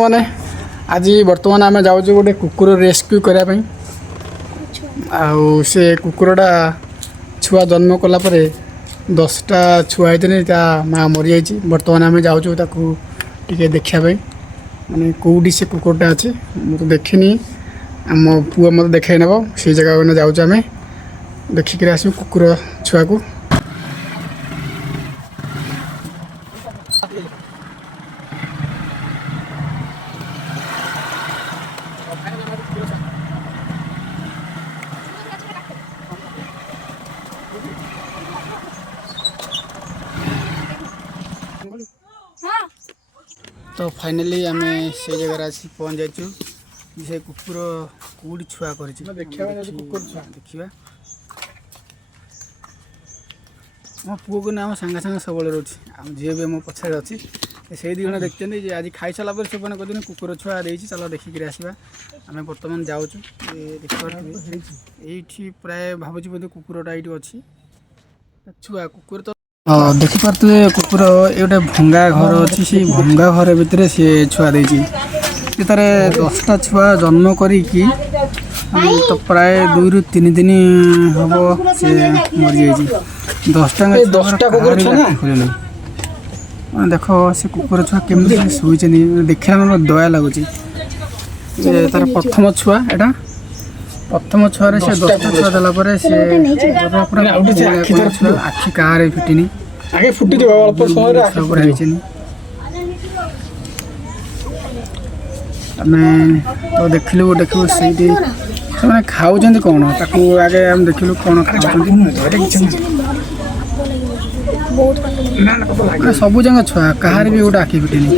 मैंने आज बर्तमान आम जाऊँ गोटे कुकुर रेस्क्यू करने से कुकुरटा छुआ जन्म कलापर 10टा छुआ होते माँ मरी जाइए। बर्तमान आम जाऊँ टे देखापी माने कौटी से कुकुरटा अच्छे मुझे तो देखनी आम पुआ मत देखा नब से जगह जाऊँ आम देखिक आस कुकुर छुआ को। तो फाइनली आम से जगह आसी पहुँच जाइए से कुकुर कौटी छुआ कर देखा मो पुओ को ना सांगे सांगे सब रोचे झी भी मो पछाड़े अच्छी से दी जन देखते आज खाई सारा पर से कहते कुकुर छुआ देती चलो देखिक आसवा आम बर्तमान जाऊँ ये प्राय भावुँ बोधे कुकुरटा ये अच्छी छुआ कुकुर तो देखिपे कुकुर ये गोटे भंगा घर अच्छी से भंगा घर भितर सी छुआ देती तार 10टा छुआ जन्म करी तो प्राय 2 ରୁ 3 दिन हम से मरी जाइए 10टा कुकुर देख से कुकुर छुआ केमी शुई देखा मतलब दया लगुच तार प्रथम छुआ यहाँ प्रथम छुआ से 10टा छुआ देला से आखि कारे फिटिनी आगे फुटी तो देखलु देखो से खाऊ कौन ताकू आगे आम देखलु कौन खाऊ सब जगह छुआ कहार भी गोटे आखि फिटिनी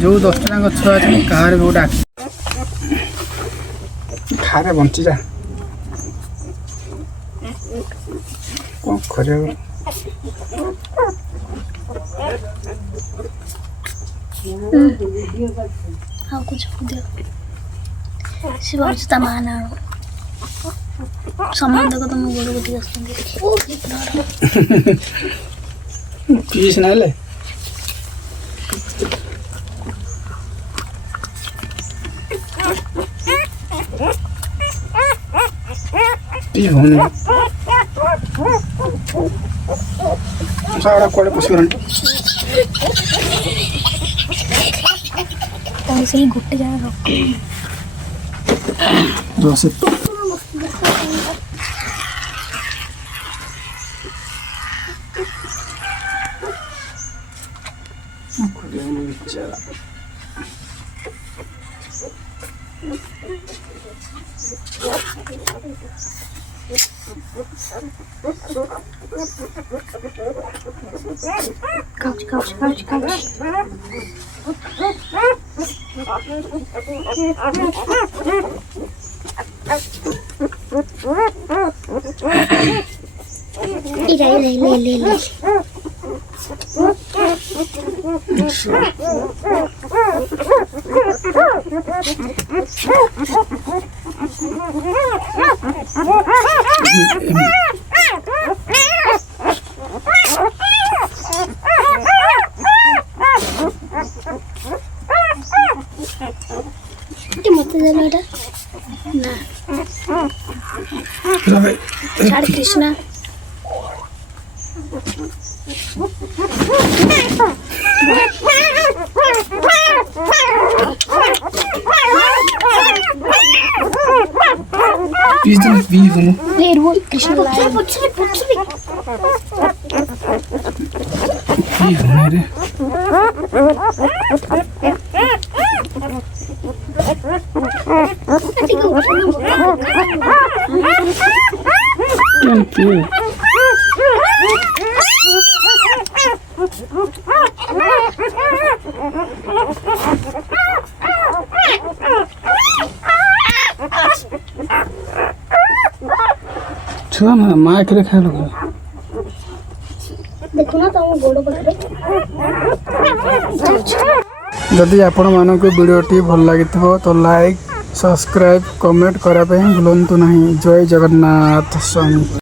जो 10टा जगह छुआ अच्छे कहार भी गोटे आखि खारे बंची जा कौन कर हाँ कुछ शिवता मान संबंध को तुम गोड़ को पीस ना ले पी होने सारा कोड़े पुष्करण ऐसे ही घुट जाएगा जो से couch. ले ना कृष्णा छुआ माँ आखिरे खाए लोग देखो ना तुम गोड़ पाखे जदि आपण मानक वीडियोटी भल लगी तो लाइक सब्सक्राइब कमेंट करने भूलु ना। जय जगन्नाथ स्वामी।